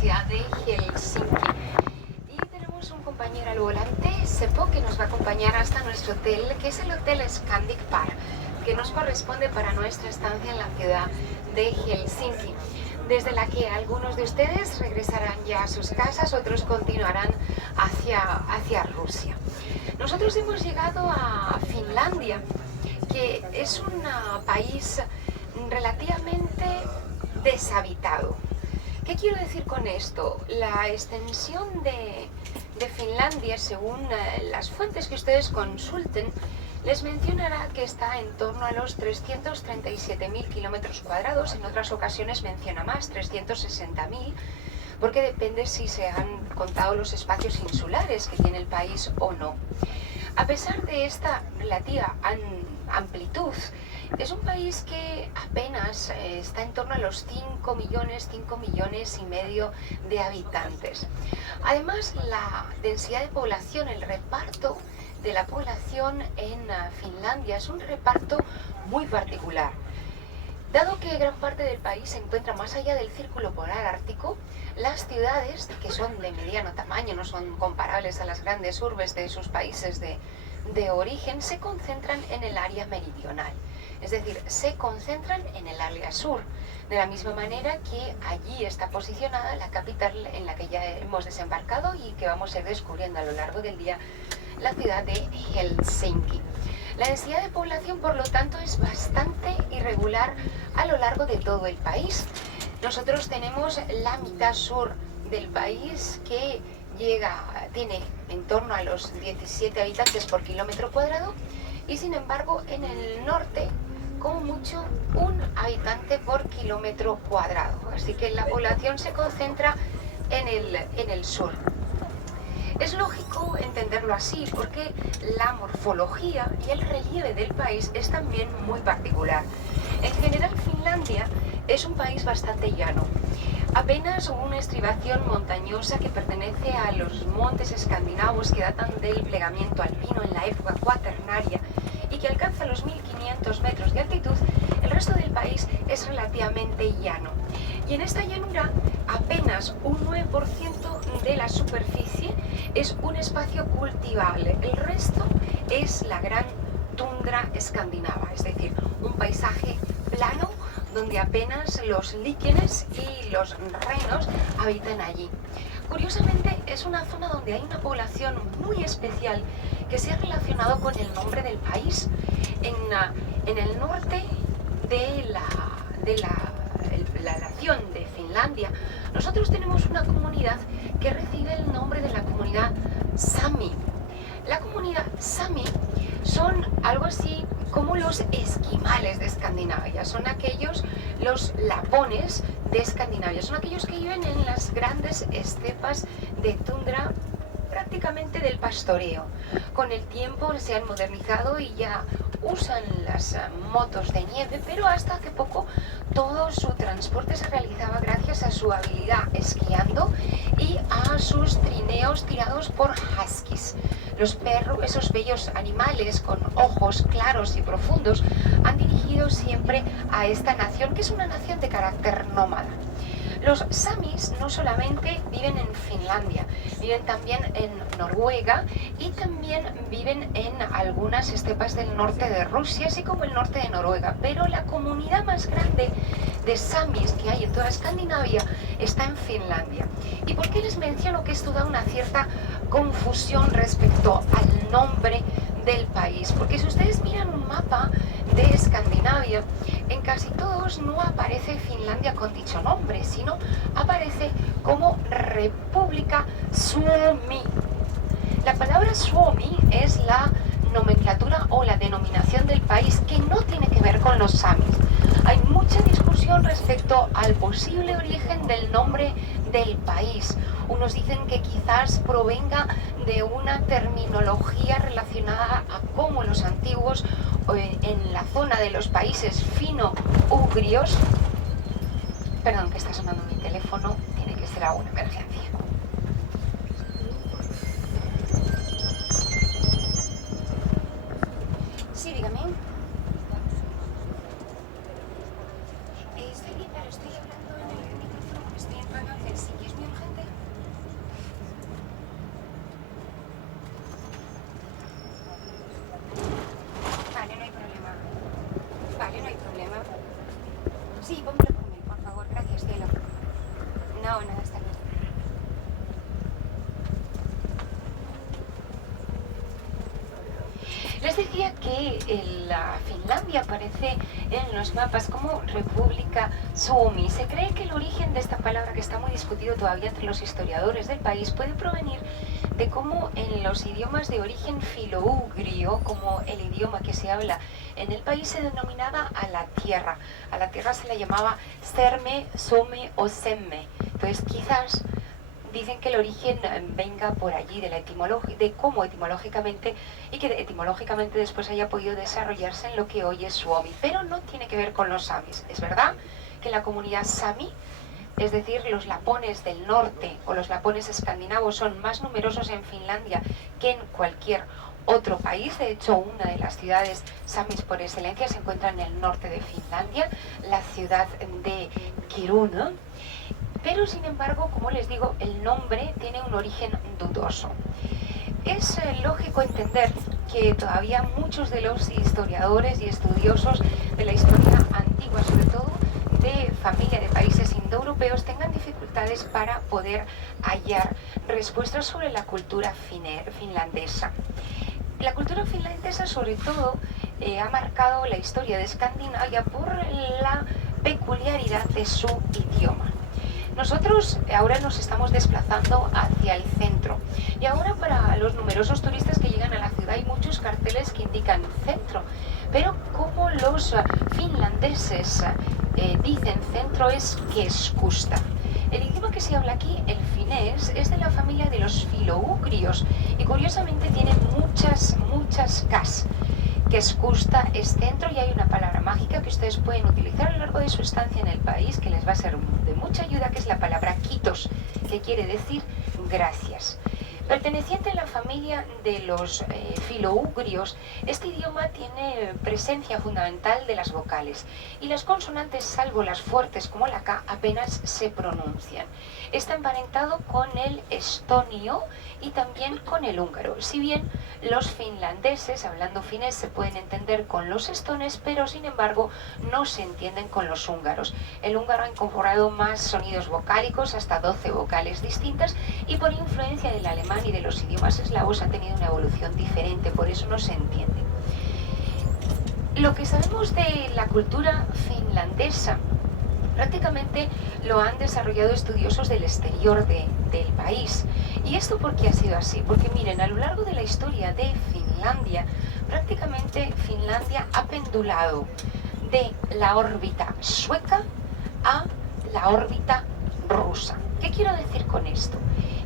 ciudad de Helsinki. Y tenemos un compañero al volante, Seppo, que nos va a acompañar hasta nuestro hotel, que es el Hotel Scandic Park, que nos corresponde para nuestra estancia en la ciudad de Helsinki, desde la que algunos de ustedes regresarán ya a sus casas, otros continuarán hacia Rusia. Nosotros hemos llegado a Finlandia, que es un país relativamente deshabitado. ¿Qué quiero decir con esto? La extensión de Finlandia, según las fuentes que ustedes consulten, les mencionará que está en torno a los 337.000 kilómetros cuadrados, en otras ocasiones menciona más, 360.000, porque depende si se han contado los espacios insulares que tiene el país o no. A pesar de esta relativa amplitud, es un país que apenas está en torno a los 5 millones y medio de habitantes. Además, la densidad de población, el reparto de la población en Finlandia es un reparto muy particular. Dado que gran parte del país se encuentra más allá del círculo polar ártico, las ciudades, que son de mediano tamaño, no son comparables a las grandes urbes de sus países de origen, se concentran en el área meridional. Es decir, se concentran en el área sur, de la misma manera que allí está posicionada la capital en la que ya hemos desembarcado y que vamos a ir descubriendo a lo largo del día, la ciudad de Helsinki. La densidad de población, por lo tanto, es bastante irregular a lo largo de todo el país. Nosotros tenemos la mitad sur del país que tiene en torno a los 17 habitantes por kilómetro cuadrado y, sin embargo, en el norte, como mucho, 1 habitante por kilómetro cuadrado. Así que la población se concentra en el sur. Es lógico entenderlo así porque la morfología y el relieve del país es también muy particular. En general, Finlandia es un país bastante llano. Apenas una estribación montañosa que pertenece a los montes escandinavos que datan del plegamiento alpino en la época cuaternaria y que alcanza los 1500 metros de altitud. El resto del país es relativamente llano. Y en esta llanura apenas un 9% de la superficie es un espacio cultivable. El resto es la gran tundra escandinava, es decir, un paisaje plano donde apenas los líquenes y los renos habitan allí. Curiosamente, es una zona donde hay una población muy especial que se ha relacionado con el nombre del país. En el norte de la nación de Finlandia, nosotros tenemos una comunidad que recibe el nombre de la comunidad Sami. La comunidad Sami son algo así como los esquimales de Escandinavia, son los lapones de Escandinavia, son aquellos que viven en las grandes estepas de tundra, prácticamente del pastoreo. Con el tiempo se han modernizado y ya usan las motos de nieve, pero hasta hace poco todo su transporte se realizaba gracias a su habilidad esquiando y a sus trineos tirados por huskies. Los perros, esos bellos animales con ojos claros y profundos, han dirigido siempre a esta nación, que es una nación de carácter nómada. Los samis no solamente viven en Finlandia, viven también en Noruega y también viven en algunas estepas del norte de Rusia, así como el norte de Noruega. Pero la comunidad más grande de samis que hay en toda Escandinavia está en Finlandia. ¿Y por qué les menciono que esto da una cierta confusión respecto al nombre del país? Porque si ustedes miran un mapa de Escandinavia, en casi todos no aparece Finlandia con dicho nombre, sino aparece como República Suomi. La palabra Suomi es la nomenclatura o la denominación del país, que no tiene que ver con los samis. Hay mucha discusión respecto al posible origen del nombre del país. Unos dicen que quizás provenga de una terminología relacionada a cómo los antiguos en la zona de los países fino-ugrios, perdón, que está sonando mi teléfono, tiene que ser alguna emergencia. Sí, dígame. Estoy bien, pero estoy hablando en el micrófono porque estoy entrando en Helsinki. Es muy No, nada, está bien. Les decía que la Finlandia aparece en los mapas como República Suomi. Se cree que el origen de esta palabra, que está muy discutido todavía entre los historiadores del país, puede provenir de cómo en los idiomas de origen filougrio, como el idioma que se habla en el país, se denominaba a la tierra. A la tierra se la llamaba Serme, Some o Semme. Entonces quizás dicen que el origen venga por allí, de cómo etimológicamente, y que etimológicamente después haya podido desarrollarse en lo que hoy es Suomi. Pero no tiene que ver con los samis. Es verdad que la comunidad sami, es decir, los lapones del norte o los lapones escandinavos, son más numerosos en Finlandia que en cualquier otro país. De hecho, una de las ciudades samis por excelencia se encuentra en el norte de Finlandia, la ciudad de Kiruna. Pero, sin embargo, como les digo, el nombre tiene un origen dudoso. Es lógico entender que todavía muchos de los historiadores y estudiosos de la historia antigua, sobre todo de familia de países indoeuropeos, tengan dificultades para poder hallar respuestas sobre la cultura finlandesa. La cultura finlandesa, sobre todo, ha marcado la historia de Escandinavia por la peculiaridad de su idioma. Nosotros ahora nos estamos desplazando hacia el centro, y ahora para los numerosos turistas que llegan a la ciudad hay muchos carteles que indican centro, pero como los finlandeses dicen centro, es keskusta. El idioma que se habla aquí, el finés, es de la familia de los filougrios y curiosamente tiene muchas Ks. Keskusta es centro, y hay una palabra mágica que ustedes pueden utilizar a lo largo de su estancia en el país, que les va a ser de mucha ayuda, que es la palabra kitos, que quiere decir gracias. Perteneciente a la familia de los filougrios, este idioma tiene presencia fundamental de las vocales, y las consonantes, salvo las fuertes como la K, apenas se pronuncian. Está emparentado con el estonio y también con el húngaro, si bien los finlandeses, hablando finés, se pueden entender con los estones, pero sin embargo no se entienden con los húngaros. El húngaro ha incorporado más sonidos vocálicos, hasta 12 vocales distintas, y por influencia del alemán y de los idiomas eslavos ha tenido una evolución diferente, por eso no se entiende. Lo que sabemos de la cultura finlandesa prácticamente lo han desarrollado estudiosos del exterior del país. ¿Y esto por qué ha sido así? Porque miren, a lo largo de la historia de Finlandia, prácticamente Finlandia ha pendulado de la órbita sueca a la órbita rusa. ¿Qué quiero decir con esto?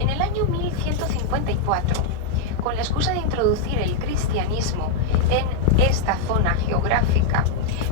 En el año 1154, con la excusa de introducir el cristianismo en esta zona geográfica,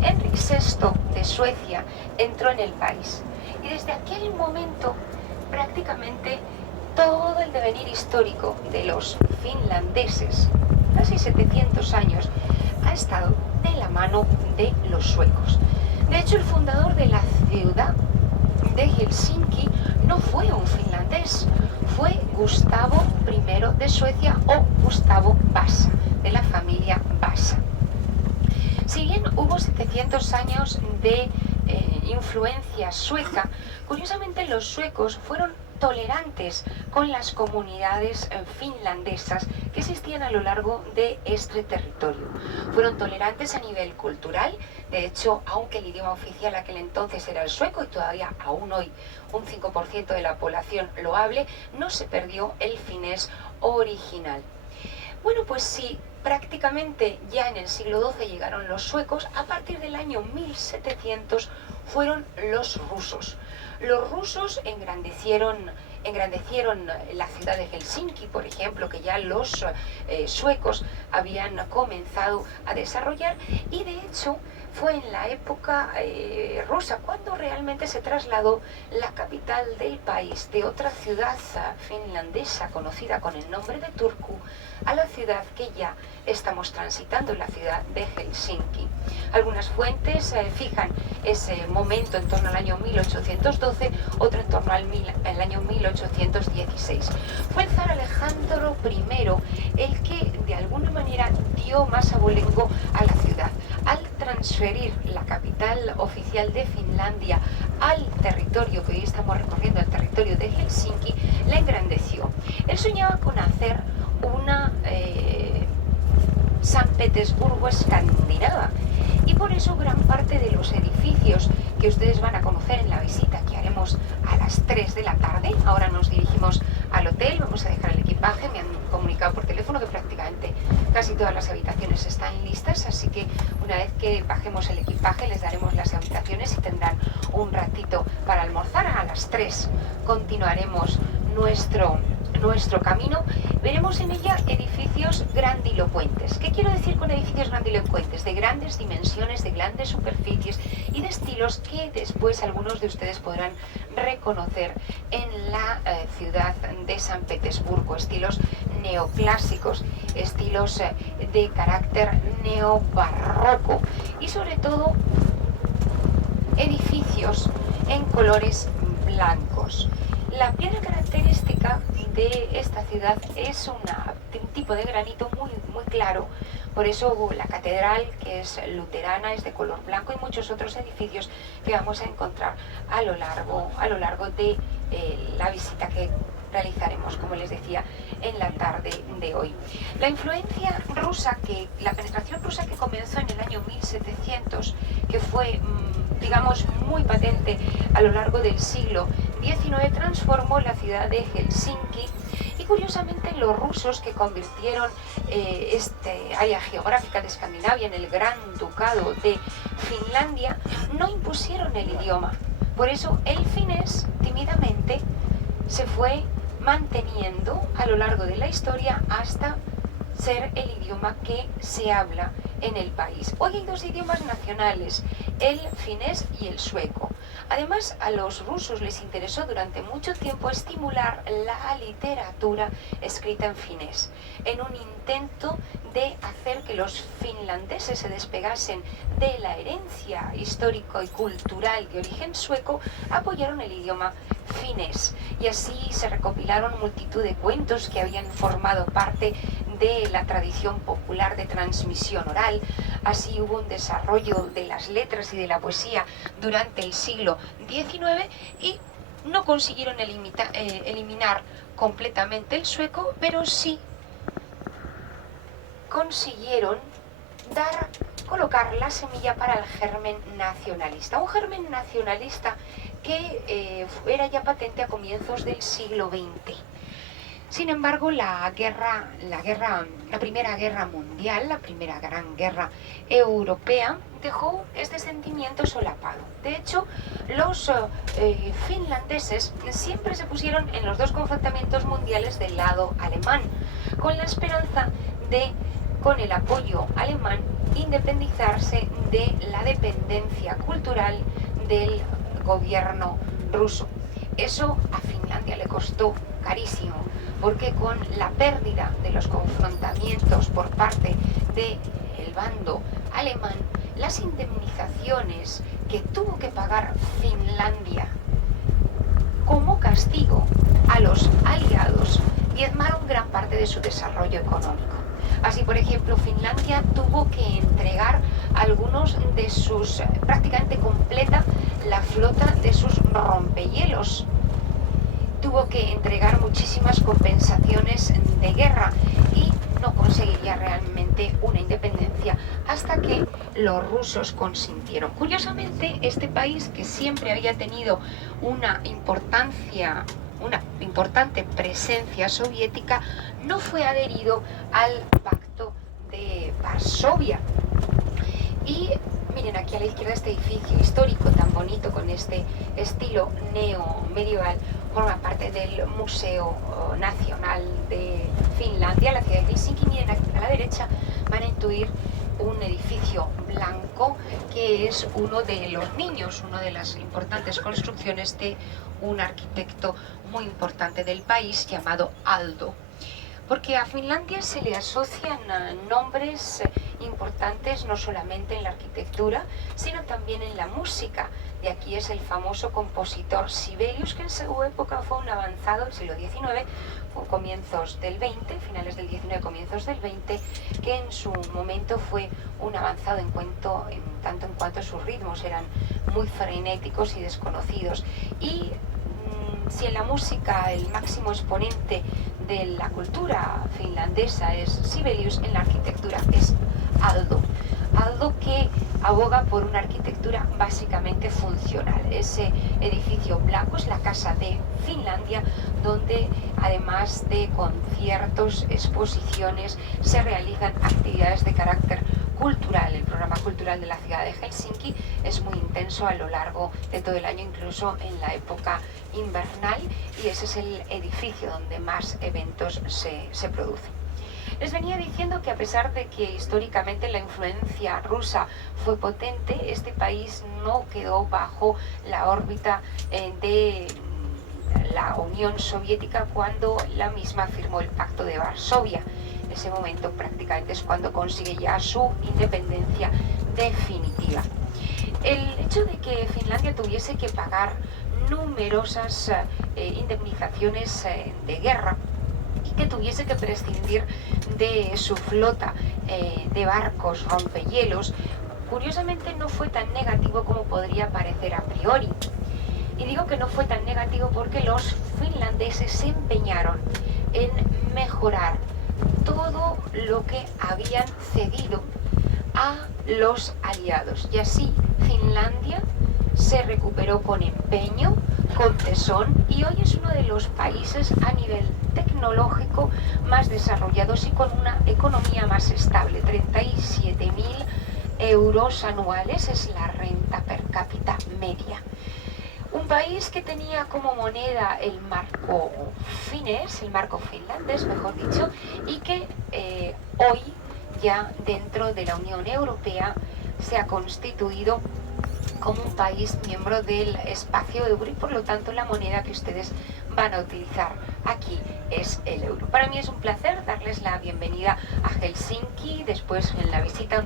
Enrique VI de Suecia entró en el país. Y desde aquel momento, prácticamente todo el devenir histórico de los finlandeses, casi 700 años, ha estado de la mano de los suecos. De hecho, el fundador de la ciudad de Helsinki no fue un finlandés, fue Gustavo I de Suecia, o Gustavo Vasa, de la familia Vasa. Si bien hubo 700 años de influencia sueca, curiosamente los suecos fueron tolerantes con las comunidades finlandesas que existían a lo largo de este territorio. Fueron tolerantes a nivel cultural. De hecho, aunque el idioma oficial aquel entonces era el sueco, y todavía aún hoy un 5% de la población lo hable, no se perdió el finés original. Bueno, pues sí, prácticamente ya en el siglo XII llegaron los suecos. A partir del año 1700 fueron los rusos. Los rusos engrandecieron la ciudad de Helsinki, por ejemplo, que ya los suecos habían comenzado a desarrollar, y de hecho fue en la época rusa cuando realmente se trasladó la capital del país de otra ciudad finlandesa conocida con el nombre de Turku a la ciudad que ya estamos transitando, la ciudad de Helsinki. Algunas fuentes fijan ese momento en torno al año 1812, otro en torno al año 1816. Fue el zar Alejandro I el que de alguna manera dio más abolengo a la ciudad, al transferir la capital oficial de Finlandia al territorio que hoy estamos recorriendo, el territorio Helsinki le engrandeció. Él soñaba con hacer una San Petersburgo escandinava, y por eso gran parte de los edificios que ustedes van a conocer en la visita que haremos a las 3 de la tarde, ahora nos dirigimos al hotel, vamos a dejar el equipaje, me han comunicado por teléfono que prácticamente casi todas las habitaciones están listas, así que una vez que bajemos el equipaje les daremos las habitaciones y tendrán un ratito para almorzar. A las 3 continuaremos nuestro camino. Veremos en ella edificios grandilocuentes. ¿Qué quiero decir con edificios grandilocuentes? De grandes dimensiones, de grandes superficies y de estilos que después algunos de ustedes podrán reconocer en la ciudad de San Petersburgo. Estilos neoclásicos, estilos de carácter neobarroco y sobre todo edificios en colores blancos. La piedra característica de esta ciudad es un tipo de granito muy claro, por eso la catedral, que es luterana, es de color blanco, y muchos otros edificios que vamos a encontrar a lo largo de la visita que realizaremos, como les decía, en la tarde de hoy. La influencia rusa, la penetración rusa que comenzó en el año 1700, que fue digamos muy patente a lo largo del siglo XIX, transformó la ciudad de Helsinki, y curiosamente los rusos, que convirtieron este área geográfica de Escandinavia en el Gran Ducado de Finlandia, no impusieron el idioma. Por eso el finés tímidamente se fue manteniendo a lo largo de la historia hasta ser el idioma que se habla en el país. Hoy hay dos idiomas nacionales, el finés y el sueco. Además, a los rusos les interesó durante mucho tiempo estimular la literatura escrita en finés, en un intento de hacer que los finlandeses se despegasen de la herencia histórico y cultural de origen sueco. Apoyaron el idioma finés, y así se recopilaron multitud de cuentos que habían formado parte de la tradición popular de transmisión oral. Así hubo un desarrollo de las letras y de la poesía durante el siglo XIX, y no consiguieron eliminar completamente el sueco, pero sí consiguieron colocar la semilla para el germen nacionalista. Un germen nacionalista que era ya patente a comienzos del siglo XX. Sin embargo, la Primera Guerra Mundial, la primera gran guerra europea, dejó este sentimiento solapado. De hecho, los finlandeses siempre se pusieron en los dos confrontamientos mundiales del lado alemán, con la esperanza de, con el apoyo alemán, independizarse de la dependencia cultural del gobierno ruso. Eso a Finlandia le costó carísimo, porque con la pérdida de los confrontamientos por parte del bando alemán, las indemnizaciones que tuvo que pagar Finlandia como castigo a los aliados diezmaron gran parte de su desarrollo económico. Así, por ejemplo, Finlandia tuvo que entregar prácticamente completa la flota de sus rompehielos. Tuvo que entregar muchísimas compensaciones de guerra y no conseguiría realmente una independencia hasta que los rusos consintieron. Curiosamente, este país, que siempre había tenido una importante presencia soviética, no fue adherido al Pacto de Varsovia. Y miren, aquí a la izquierda, este edificio histórico tan bonito con este estilo neo-medieval forma parte del Museo Nacional de Finlandia, la ciudad de Helsinki. Miren, aquí a la derecha van a intuir un edificio blanco que es uno de los niños, una de las importantes construcciones de un arquitecto muy importante del país llamado Aldo. Porque a Finlandia se le asocian nombres importantes no solamente en la arquitectura, sino también en la música. De aquí es el famoso compositor Sibelius, que en su época fue un avanzado del siglo XIX, comienzos del XX, finales del XIX, comienzos del XX, que en su momento fue un avanzado en tanto en cuanto sus ritmos eran muy frenéticos y desconocidos. Y Si en la música el máximo exponente de la cultura finlandesa es Sibelius, en la arquitectura es Aalto. Aalto, que aboga por una arquitectura básicamente funcional. Ese edificio blanco es la Casa de Finlandia, donde además de conciertos, exposiciones, se realizan actividades de carácter cultural. El programa cultural de la ciudad de Helsinki es muy intenso a lo largo de todo el año, incluso en la época invernal, y ese es el edificio donde más eventos se producen. Les venía diciendo que a pesar de que históricamente la influencia rusa fue potente, este país no quedó bajo la órbita de la Unión Soviética cuando la misma firmó el Pacto de Varsovia. En ese momento prácticamente es cuando consigue ya su independencia definitiva. El hecho de que Finlandia tuviese que pagar numerosas indemnizaciones de guerra y que tuviese que prescindir de su flota de barcos rompehielos, curiosamente no fue tan negativo como podría parecer a priori. Y digo que no fue tan negativo porque los finlandeses se empeñaron en mejorar todo lo que habían cedido a los aliados. Y así Finlandia se recuperó con empeño, con tesón, y hoy es uno de los países a nivel tecnológico más desarrollados y con una economía más estable. 37.000 euros anuales es la renta per cápita media. Un país que tenía como moneda el marco finés, el marco finlandés, mejor dicho, y que hoy ya dentro de la Unión Europea se ha constituido como un país miembro del espacio euro, y por lo tanto la moneda que ustedes van a utilizar aquí es el euro. Para mí es un placer darles la bienvenida a Helsinki. Después en la visita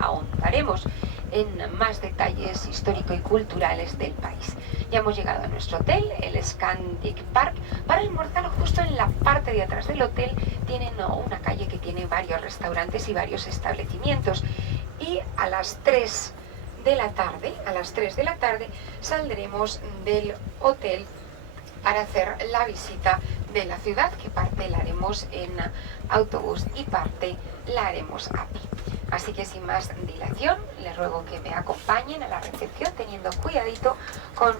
ahondaremos en más detalles histórico y culturales del país. Ya hemos llegado a nuestro hotel, el Scandic Park. Para almorzar, justo en la parte de atrás del hotel tienen una calle que tiene varios restaurantes y varios establecimientos, y a las 3 de la tarde saldremos del hotel para hacer la visita de la ciudad, que parte la haremos en autobús y parte la haremos a pie. Así que sin más dilación, les ruego que me acompañen a la recepción, teniendo cuidadito con